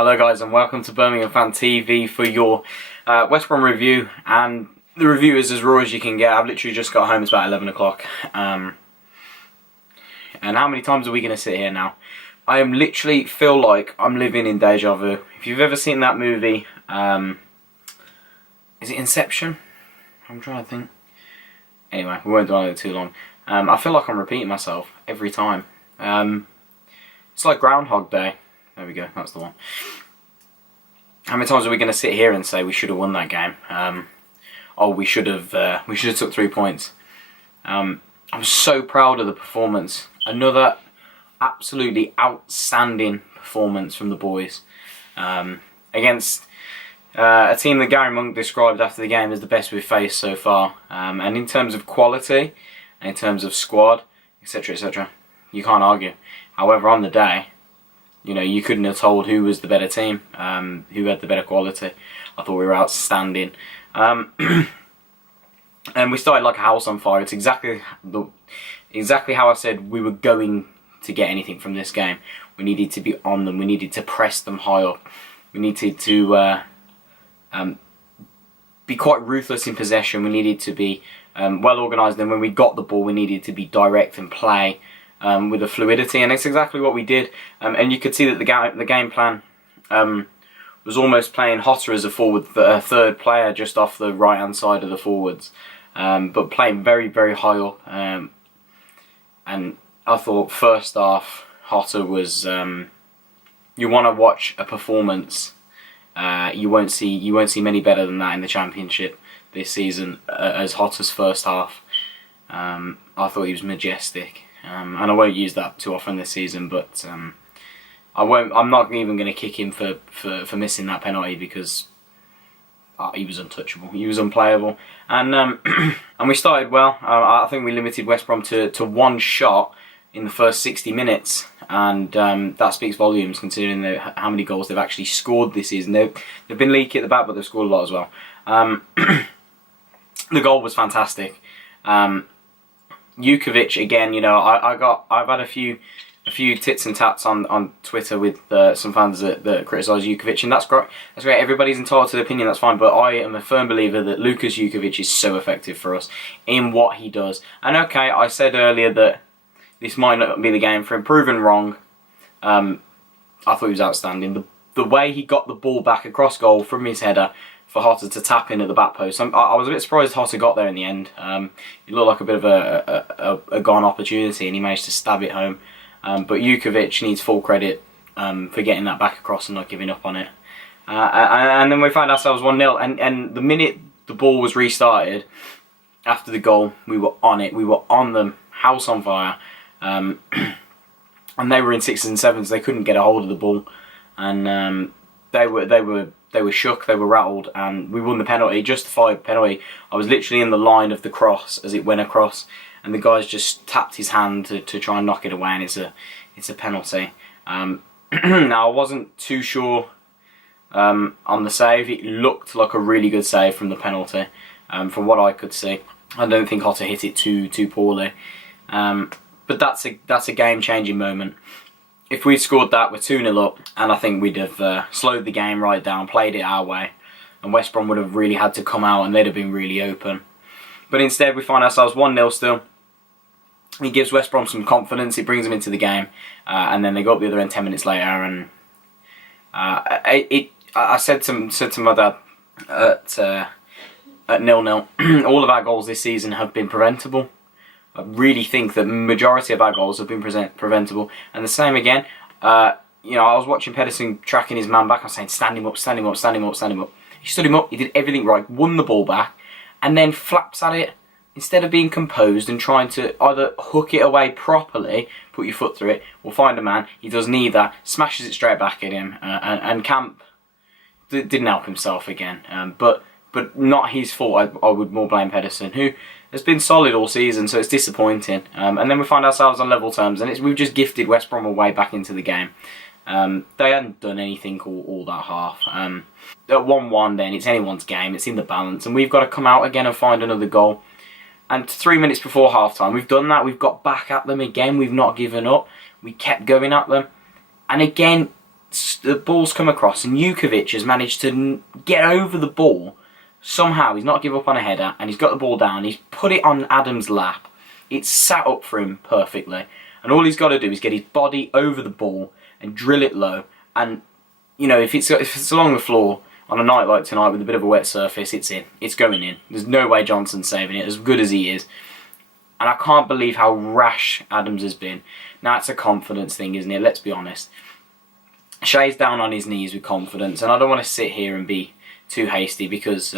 Hello guys and welcome to Birmingham Fan TV for your West Brom review, and the review is as raw as you can get. I've literally just got home, it's about 11 o'clock, and how many times are we going to sit here now? I am literally feel like I'm living in deja vu. If you've ever seen that movie, is it Inception? I'm trying to think. Anyway, we won't dwell on it too long. I feel like I'm repeating myself every time. It's like Groundhog Day. There we go, that's the one. How many times are we going to sit here and say we should have won that game? We should have took 3 points. I'm so proud of the performance. Another absolutely outstanding performance from the boys against a team that Gary Monk described after the game as the best we've faced so far. And in terms of quality, and in terms of squad, etc., etc., you can't argue. However, on the day, you know, you couldn't have told who was the better team, who had the better quality. I thought we were outstanding. And we started like a house on fire. It's exactly how I said we were going to get anything from this game. We needed to be on them. We needed to press them high up. We needed to be quite ruthless in possession. We needed to be well organised. And when we got the ball, we needed to be direct and play with a fluidity, and it's exactly what we did. And you could see that the game plan was almost playing Hotter as a forward, a third player just off the right hand side of the forwards, but playing very, very high up. And I thought first half Hotter was you want to watch a performance. You won't see many better than that in the Championship this season as Hotter's first half. I thought he was majestic. And I won't use that too often this season, but I'm not even going to kick him for missing that penalty, because he was untouchable. He was unplayable, and and we started well. I think we limited West Brom to one shot in the first 60 minutes, and that speaks volumes considering how many goals they've actually scored this season. They've been leaky at the back, but they've scored a lot as well. The goal was fantastic. Jukovic again, you know, I've had a few tits and tats on Twitter with some fans that criticise Jukovic, and that's great. That's great. Everybody's entitled to their opinion. That's fine. But I am a firm believer that Lucas Jukovic is so effective for us in what he does. And okay, I said earlier that this might not be the game for him. Proven wrong. I thought he was outstanding. The way he got the ball back across goal from his header for Hotter to tap in at the back post. I was a bit surprised Hotter got there in the end. It looked like a bit of a gone opportunity, and he managed to stab it home. But Jukovic needs full credit for getting that back across and not giving up on it. And then we found ourselves 1-0. And the minute the ball was restarted, after the goal, we were on it. We were on them, house on fire. And they were in 6s and 7s. They couldn't get a hold of the ball. And they were shook, they were rattled, and we won the penalty, justified penalty. I was literally in the line of the cross as it went across, and the guys just tapped his hand to try and knock it away, and it's a penalty. Now, I wasn't too sure on the save. It looked like a really good save from the penalty, from what I could see. I don't think Hotter hit it too poorly, but that's a game-changing moment. If we'd scored that, we're 2-0 up, and I think we'd have slowed the game right down, played it our way, and West Brom would have really had to come out, and they'd have been really open. But instead, we find ourselves 1-0 still. It gives West Brom some confidence, it brings them into the game, and then they go up the other end 10 minutes later, and I said to my dad at 0-0, all of our goals this season have been preventable. I really think that the majority of our goals have been preventable. And the same again, you know, I was watching Pedersen tracking his man back. I was saying, stand him up, stand him up, stand him up, stand him up. He stood him up, he did everything right, won the ball back, and then flaps at it. Instead of being composed and trying to either hook it away properly, put your foot through it, or find a man, he does neither, smashes it straight back at him, and Camp didn't help himself again. But not his fault. I would more blame Pedersen, who has been solid all season, so it's disappointing. And then we find ourselves on level terms, and we've just gifted West Brom away back into the game. They hadn't done anything all that half. At 1-1 then, it's anyone's game, it's in the balance, and we've got to come out again and find another goal. And 3 minutes before half-time, we've done that, we've got back at them again, we've not given up, we kept going at them. And again, the ball's come across and Jukovic has managed to get over the ball. Somehow he's not give up on a header and he's got the ball down. He's put it on Adams' lap. It's sat up for him perfectly. And all he's got to do is get his body over the ball and drill it low. And, you know, if it's along the floor on a night like tonight with a bit of a wet surface, it's in. It's going in. There's no way Johnson's saving it, as good as he is. And I can't believe how rash Adams has been. Now, it's a confidence thing, isn't it? Let's be honest. Shea's down on his knees with confidence, and I don't want to sit here and be too hasty because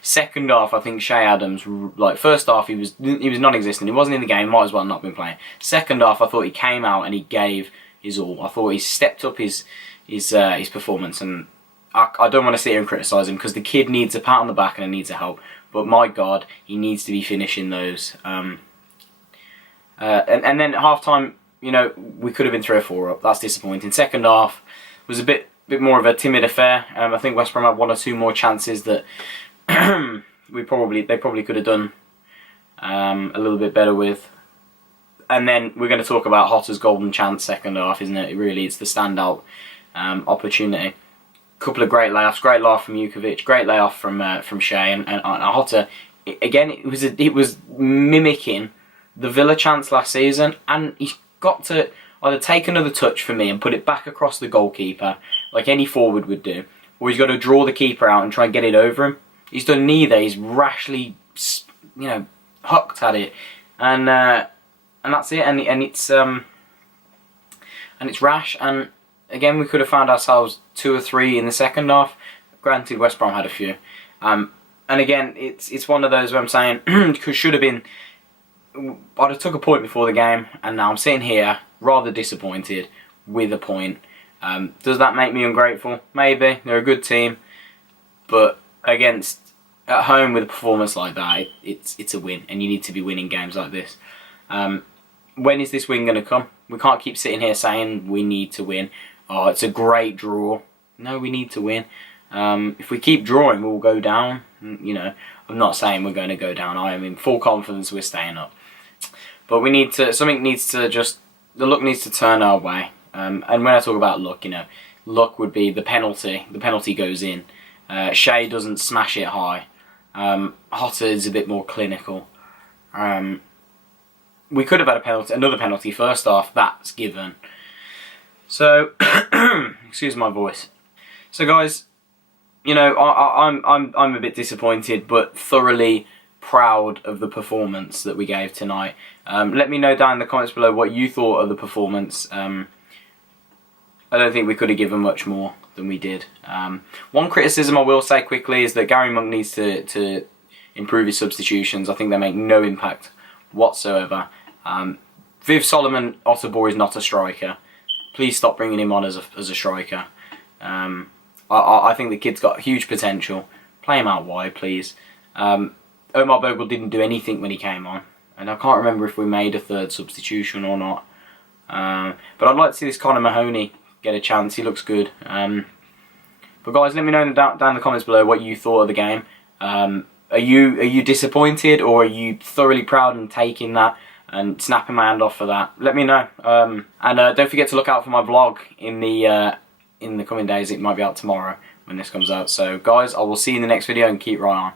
second half, I think Shea Adams, like first half, he was non-existent. He wasn't in the game. Might as well not been playing. Second half, I thought he came out and he gave his all. I thought he stepped up his performance, and I don't want to sit here and criticise him because the kid needs a pat on the back and he needs a help. But my God, he needs to be finishing those. And then at half time, you know, we could have been 3 or 4 up. That's disappointing. Second half was a bit more of a timid affair. I think West Brom had 1 or 2 more chances that they probably could have done a little bit better with. And then we're going to talk about Hotter's golden chance second half, isn't it? Really, it's the standout opportunity. Couple of great layoffs. Great layoff from Jukovic. Great layoff from Shea and Hotter. Again, it was mimicking the Villa chance last season, and he's got to either take another touch for me and put it back across the goalkeeper like any forward would do, or he's got to draw the keeper out and try and get it over him. He's done neither. He's rashly, you know, hucked at it, and that's it. And it's rash. And again, we could have found ourselves 2 or 3 in the second half. Granted, West Brom had a few. And again, it's one of those where I'm saying should have been. I'd have took a point before the game, and now I'm sitting here rather disappointed with a point. Does that make me ungrateful? Maybe. They're a good team, but at home with a performance like that, it's a win, and you need to be winning games like this. When is this win going to come? We can't keep sitting here saying we need to win. Oh, it's a great draw. No, we need to win. If we keep drawing, we'll go down. You know, I'm not saying we're going to go down. I am in full confidence we're staying up. But we need to. The luck needs to turn our way. And when I talk about luck, you know, luck would be the penalty. The penalty goes in. Shea doesn't smash it high. Hotter is a bit more clinical. We could have had another penalty first half. That's given. So, excuse my voice. So, guys, you know, I'm a bit disappointed, but thoroughly proud of the performance that we gave tonight. Let me know down in the comments below what you thought of the performance. I don't think we could have given much more than we did. One criticism I will say quickly is that Gary Monk needs to improve his substitutions. I think they make no impact whatsoever. Viv Solomon Otterbor is not a striker. Please stop bringing him on as a striker. I think the kid's got huge potential. Play him out wide, please. Omar Bogle didn't do anything when he came on, and I can't remember if we made a 3rd substitution or not. But I'd like to see this Connor Mahoney get a chance. He looks good. But guys, let me know down in the comments below what you thought of the game. Are you disappointed, or are you thoroughly proud and taking that and snapping my hand off for that? Let me know. And don't forget to look out for my vlog in the coming days. It might be out tomorrow when this comes out. So guys, I will see you in the next video, and keep right on.